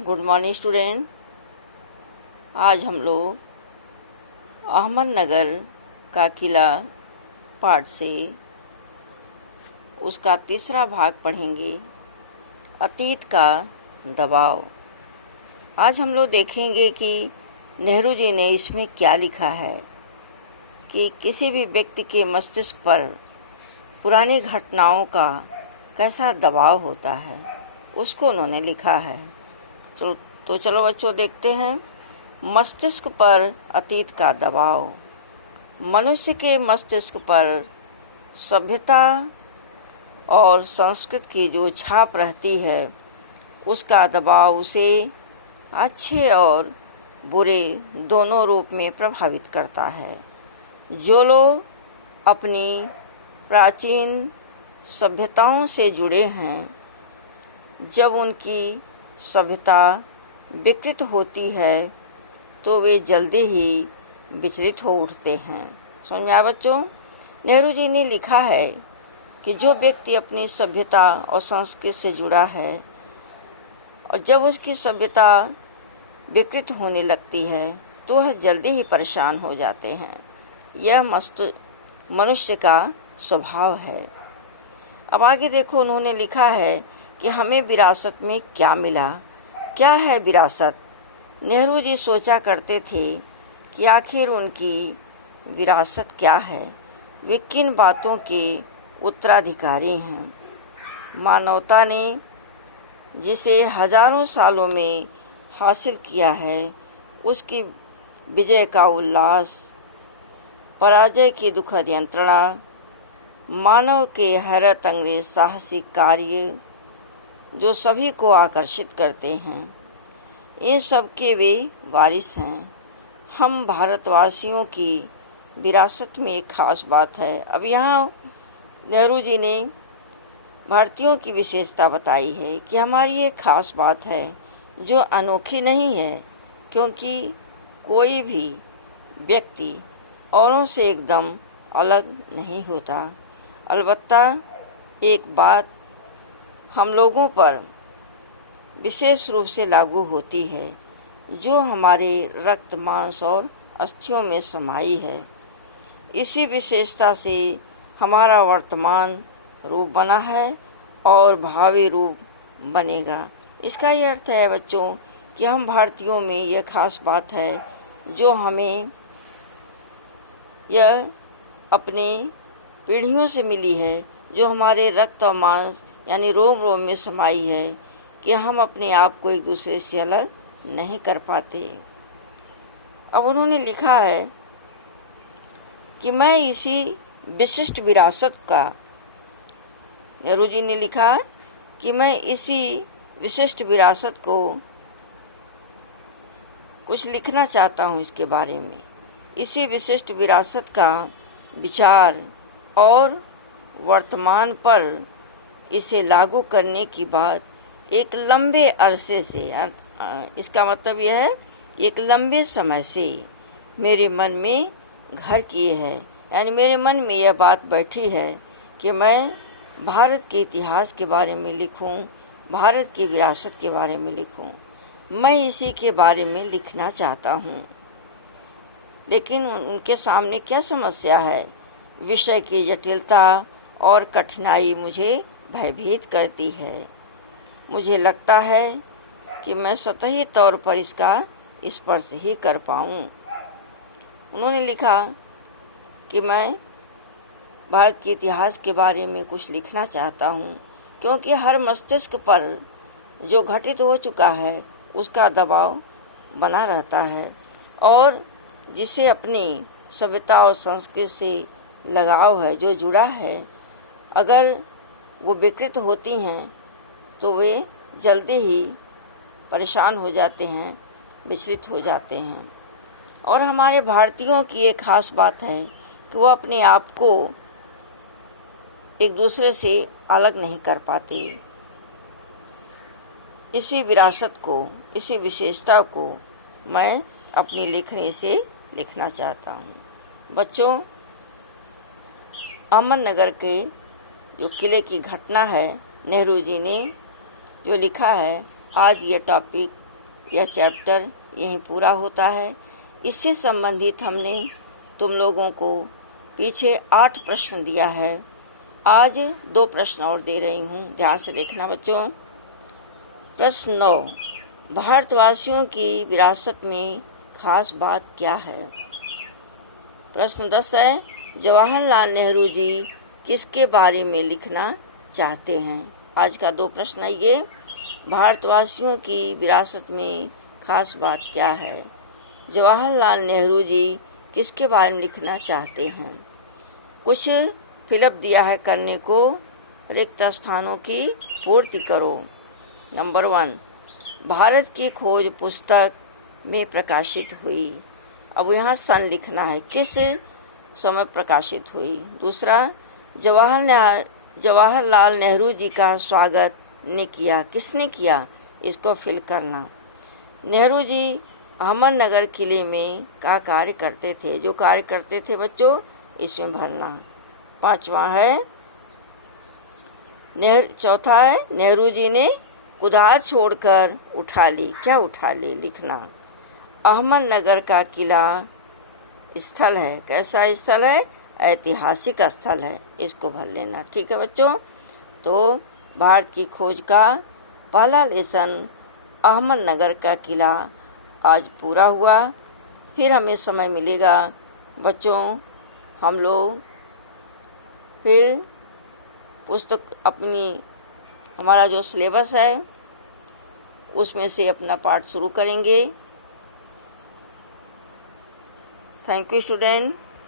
Good morning student. आज हम लोग अहमदनगर का किला पाठ से उसका तीसरा भाग पढ़ेंगे, अतीत का दबाव। आज हम लोग देखेंगे कि नेहरू जी ने इसमें क्या लिखा है कि किसी भी व्यक्ति के मस्तिष्क पर पुरानी घटनाओं का कैसा दबाव होता है, उसको उन्होंने लिखा है। चलो बच्चों देखते हैं। मस्तिष्क पर अतीत का दबाव। मनुष्य के मस्तिष्क पर सभ्यता और संस्कृति की जो छाप रहती है, उसका दबाव उसे अच्छे और बुरे दोनों रूप में प्रभावित करता है। जो लोग अपनी प्राचीन सभ्यताओं से जुड़े हैं, जब उनकी सभ्यता विकृत होती है तो वे जल्दी ही विचलित हो उठते हैं। समझ में आया बच्चों? नेहरू जी ने लिखा है कि जो व्यक्ति अपनी सभ्यता और संस्कृति से जुड़ा है और जब उसकी सभ्यता विकृत होने लगती है तो वह जल्दी ही परेशान हो जाते हैं। यह मनुष्य का स्वभाव है। अब आगे देखो, उन्होंने लिखा है कि हमें विरासत में क्या मिला। क्या है विरासत? नेहरू जी सोचा करते थे कि आखिर उनकी विरासत क्या है, वे किन बातों के उत्तराधिकारी हैं। मानवता ने जिसे हजारों सालों में हासिल किया है, उसकी विजय का उल्लास, पराजय की दुखद यंत्रणा, मानव के हैरत अंगेज साहसिक कार्य जो सभी को आकर्षित करते हैं, इन सब के वे वारिस हैं। हम भारतवासियों की विरासत में एक खास बात है। अब यहाँ नेहरू जी ने भारतीयों की विशेषता बताई है कि हमारी एक खास बात है जो अनोखी नहीं है, क्योंकि कोई भी व्यक्ति औरों से एकदम अलग नहीं होता। अलबत्ता एक बात हम लोगों पर विशेष रूप से लागू होती है, जो हमारे रक्त मांस और अस्थियों में समाई है। इसी विशेषता से हमारा वर्तमान रूप बना है और भावी रूप बनेगा। इसका ये अर्थ है बच्चों कि हम भारतीयों में यह खास बात है जो हमें यह अपनी पीढ़ियों से मिली है, जो हमारे रक्त और मांस यानी रोम रोम में समाई है, कि हम अपने आप को एक दूसरे से अलग नहीं कर पाते। अब उन्होंने लिखा है कि मैं इसी विशिष्ट विरासत का, नेहरू जी ने लिखा है कि मैं इसी विशिष्ट विरासत को कुछ लिखना चाहता हूँ इसके बारे में। इसी विशिष्ट विरासत का विचार और वर्तमान पर इसे लागू करने की बात एक लंबे अरसे से, इसका मतलब यह है एक लंबे समय से मेरे मन में घर किए है। यानी मेरे मन में यह बात बैठी है कि मैं भारत के इतिहास के बारे में लिखूं, भारत की विरासत के बारे में लिखूं। मैं इसी के बारे में लिखना चाहता हूं। लेकिन उनके सामने क्या समस्या है? विषय की जटिलता और कठिनाई मुझे भयभीत करती है। मुझे लगता है कि मैं सतही तौर पर इसका स्पर्श ही कर पाऊँ। उन्होंने लिखा कि मैं भारत के इतिहास के बारे में कुछ लिखना चाहता हूँ, क्योंकि हर मस्तिष्क पर जो घटित हो चुका है उसका दबाव बना रहता है, और जिसे अपनी सभ्यता और संस्कृति से लगाव है, जो जुड़ा है, अगर वो विकृत होती हैं तो वे जल्दी ही परेशान हो जाते हैं, विचलित हो जाते हैं। और हमारे भारतीयों की एक खास बात है कि वो अपने आप को एक दूसरे से अलग नहीं कर पाते। इसी विरासत को, इसी विशेषता को मैं अपनी लेखनी से लिखना चाहता हूँ। बच्चों, अहमदनगर के जो किले की घटना है, नेहरू जी ने जो लिखा है, आज ये टॉपिक यह चैप्टर यहीं पूरा होता है। इससे संबंधित हमने तुम लोगों को पीछे 8 प्रश्न दिया है। आज 2 प्रश्न और दे रही हूँ, ध्यान से देखना बच्चों। प्रश्न 9, भारतवासियों की विरासत में खास बात क्या है। प्रश्न 10 है, जवाहरलाल नेहरू जी किसके बारे में लिखना चाहते हैं। आज का 2 प्रश्न है ये, भारतवासियों की विरासत में खास बात क्या है, जवाहरलाल नेहरू जी किसके बारे में लिखना चाहते हैं। कुछ फिलअप दिया है करने को, रिक्त स्थानों की पूर्ति करो। नंबर 1, भारत की खोज पुस्तक में प्रकाशित हुई। अब यहाँ सन लिखना है, किस समय प्रकाशित हुई। दूसरा, जवाहरलाल नेहरू जी का स्वागत ने किया, किसने किया, इसको फिल करना। नेहरू जी अहमदनगर किले में का कार्य करते थे, जो कार्य करते थे बच्चों इसमें भरना। 5वां है, चौथा है, नेहरू जी ने कुदार छोड़कर उठा ली, क्या उठा ली, लिखना। अहमदनगर का किला स्थल है, कैसा स्थल है, ऐतिहासिक स्थल है, इसको भर लेना। ठीक है बच्चों, तो भारत की खोज का पहला लेसन अहमदनगर का किला आज पूरा हुआ। फिर हमें समय मिलेगा बच्चों, हम लोग फिर पुस्तक अपनी हमारा जो सिलेबस है उसमें से अपना पाठ शुरू करेंगे। Thank you student.